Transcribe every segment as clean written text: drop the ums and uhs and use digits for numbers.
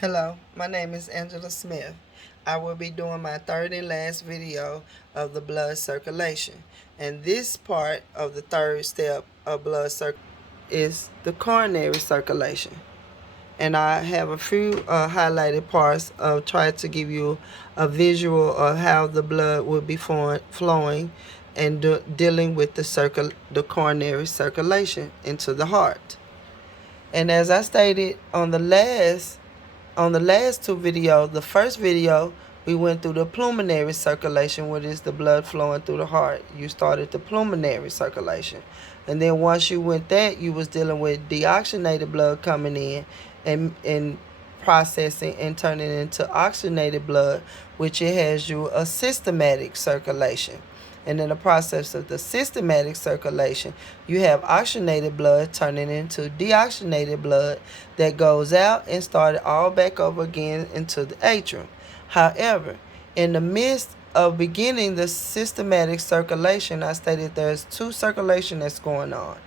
Hello, my name is Angela Smith. I will be doing my third and last video of the blood circulation. And this part of the third step of blood circulation is the coronary circulation. And I have a few highlighted parts of trying to give you a visual of how the blood will be flowing and dealing with the coronary circulation into the heart. And as I stated on the last two videos, the first video, we went through the pulmonary circulation, which is the blood flowing through the heart. You started the pulmonary circulation. And then once you went that, you was dealing with deoxygenated blood coming in and processing and turning into oxygenated blood, which it has you a systematic circulation. And in the process of the systematic circulation, you have oxygenated blood turning into deoxygenated blood that goes out and started all back over again into the atrium. However, in the midst of beginning the systematic circulation, I stated there's two circulation that's going on.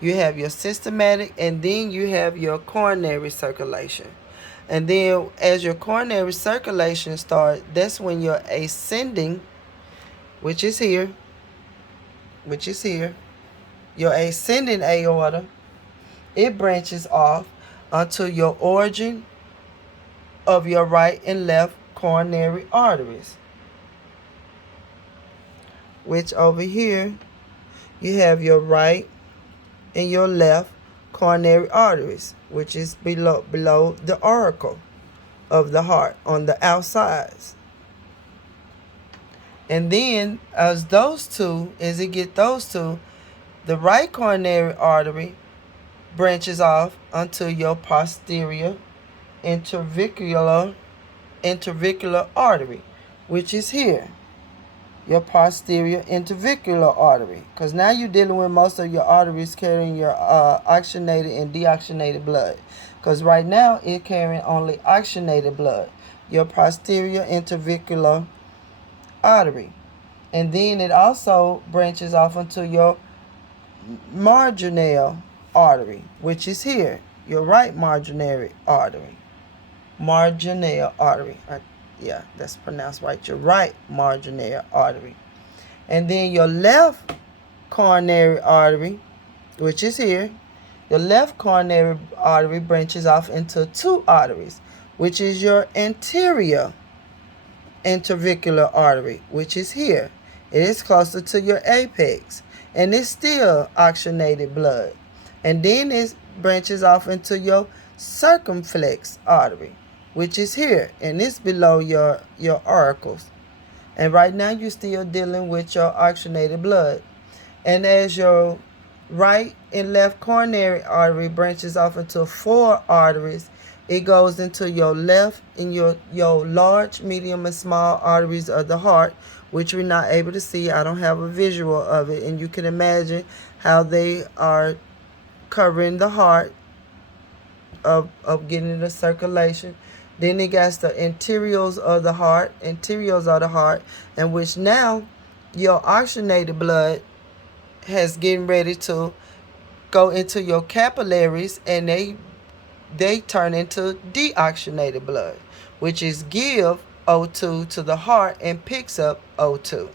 You have your systematic and then you have your coronary circulation. And then as your coronary circulation starts, that's when your ascending, which is here, your ascending aorta, it branches off onto your origin of your right and left coronary arteries, which over here you have your right and your left coronary arteries, which is below the auricle of the heart on the outsides. And then as it get those two, the right coronary artery branches off onto your posterior intervicular artery, which is here, your posterior intervicular artery. Because now you're dealing with most of your arteries carrying your oxygenated and deoxygenated blood. Because right now it's carrying only oxygenated blood, your posterior intervicular artery. And then it also branches off into your marginal artery, which is here, your right marginal artery. Marginal artery. Yeah, that's pronounced right. Your right marginal artery. And then your left coronary artery, which is here, your left coronary artery branches off into two arteries, which is your anterior intervicular artery, which is here. It is closer to your apex, and it's still oxygenated blood. And then it branches off into your circumflex artery, which is here, and it's below your auricles. And right now you're still dealing with your oxygenated blood. And as your right and left coronary artery branches off into four arteries, it goes into your left and your large, medium, and small arteries of the heart, which we're not able to see. I don't have a visual of it. And you can imagine how they are covering the heart of getting the circulation. Then it got the interiors of the heart, in which now your oxygenated blood has getting ready to go into your capillaries, and they turn into deoxygenated blood, which is give O2 to the heart and picks up O2.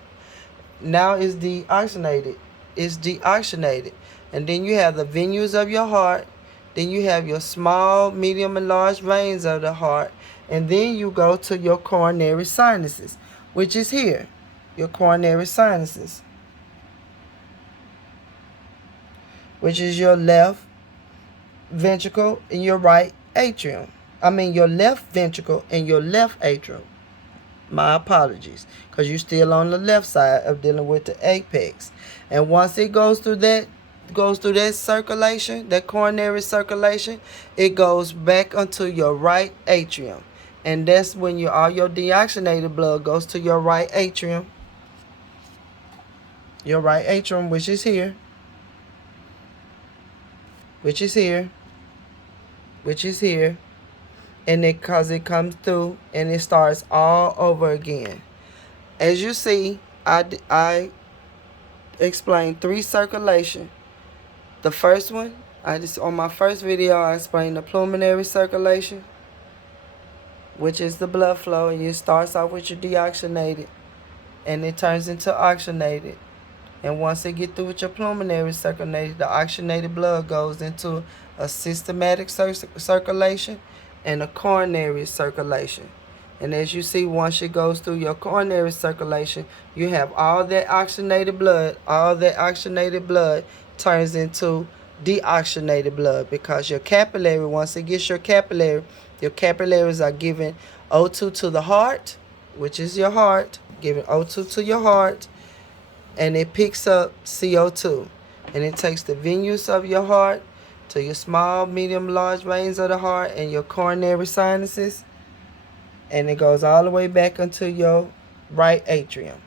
Now it's deoxygenated. And then you have the venules of your heart. Then you have your small, medium, and large veins of the heart. And then you go to your coronary sinuses, which is here, your coronary sinuses, which is your left ventricle and your right atrium. Your left ventricle and your left atrium. My apologies, because you're still on the left side of dealing with the apex. And once it goes through that circulation, that coronary circulation, it goes back onto your right atrium. And that's when all your deoxygenated blood goes to your right atrium. Your right atrium, which is here. And because it comes through and it starts all over again. As you see, I explained three circulation. The first one, on my first video, I explained the pulmonary circulation. which is the blood flow, and it starts off with your deoxygenated, and it turns into oxygenated. And once it get through with your pulmonary circulation, the oxygenated blood goes into a systematic circulation and a coronary circulation. And as you see, once it goes through your coronary circulation, you have all that oxygenated blood. All that oxygenated blood turns into deoxygenated blood, because your capillary, once it gets your capillaries are giving O2 to the heart, which is your heart, giving O2 to your heart, and it picks up CO2. And it takes the venues of your heart to your small, medium, large veins of the heart and your coronary sinuses, and it goes all the way back into your right atrium.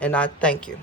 And I thank you.